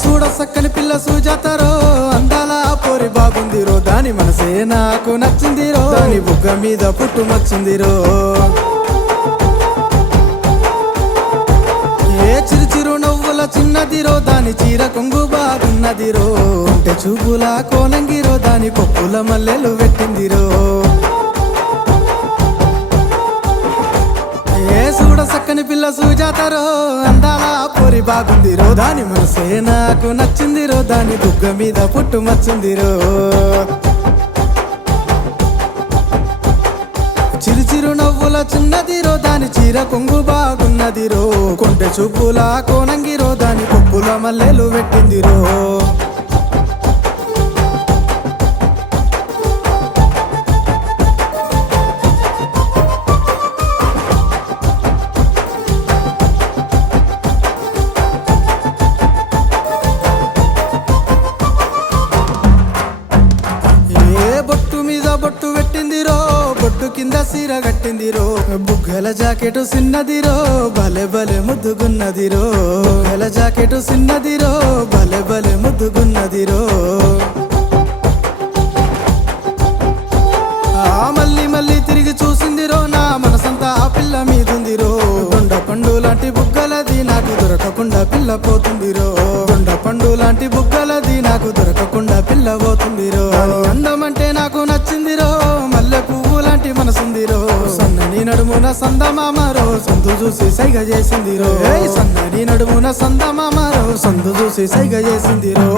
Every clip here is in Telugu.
చూడ సక్కని పిల్ల సుజాతరో అందాల పోరి బాగుందిరో దాని మనసే నాకు నచ్చిందిరో దాని బుగ్గ మీద పుట్టు మచ్చిందిరో చిరు చిరు నవ్వుల చిన్నదిరో దాని చీర కొంగు బాగున్నదిరో ఉంటే చూపుల కోనంగిరో దాని కొప్పుల మల్లెలు పెట్టిందిరో చూడ సక్కని పిల్ల సుజాతరో అందాల పోరి బాగుందిరో దాని మనసే నాకు నచ్చిందిరో దాని బుగ్గ మీద పుట్టు మచ్చిందిరో చిరు చిరు నవ్వుల చిన్నదిరో దాని చీర కొంగు బాగున్నదిరో కొంటె చూపుల కోనంగిరో దాని కొప్పుల మల్లెలు పెట్టిందిరో బొట్టు మీద బొట్టు పెట్టిందిరో బొట్టు కింద సీర కట్టిందిరో బుగ్గల జాకెట్ సిన్నదిరో భలే భలే ముద్దుగున్నదిరో బుగ్గల జాకెట్ సిన్నదిరో భలే భలే ముద్దుగున్నదిరో మళ్ళీ మళ్ళీ తిరిగి చూసిందిరో నా మనసంతా ఆ పిల్ల మీదుందిరో దొండ పండు లాంటి బుగ్గలది నాకు దొరకకుండా పిల్ల పోతుందిరో దొండ పండు లాంటి బుగ్గలది నాకు దొరకకుండా పిల్ల పోతుందిరో అందమంటే నాకు నచ్చిందిరో మల్లె పువ్వు లాంటి మనసుందిరో సన్నని నడుమున సందమామరో సందు చూసి సైగ చేసిందిరో సన్నని నడుమున సందమామరో సందు చూసి సైగ చేసిందిరో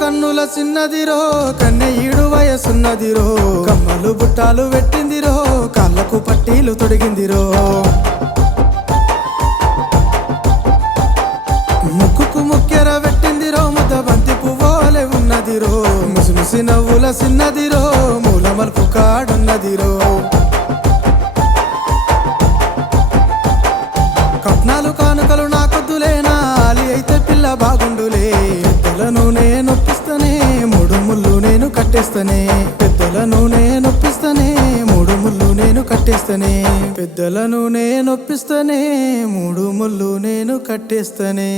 కన్నుల చిన్నదిరో కన్నె ఈడు వయసున్నదిరో కమ్మలు బుట్టాలు పెట్టిందిరో కాళ్ళకు పట్టీలు తొడిగిందిరో ముక్కుకు ముక్కెర పెట్టిందిరో ముద్ద బంతి పువ్వులే ఉన్నదిరో ముసిముసి నవ్వుల చిన్నదిరో మూల మలుపు కాడున్నదిరో కట్నాలు కానుకలు నాకొద్దులేనా ఆలి అయితే పిల్ల బాగుండులే పెద్దలను నేను నొప్పిస్తనే మూడు ముళ్ళు నేను కట్టేస్తనే పెద్దలను నేను నొప్పిస్తనే మూడు ముళ్ళు నేను కట్టేస్తనే పెద్దలను నేను నొప్పిస్తనే మూడు ముళ్ళు నేను కట్టేస్తనే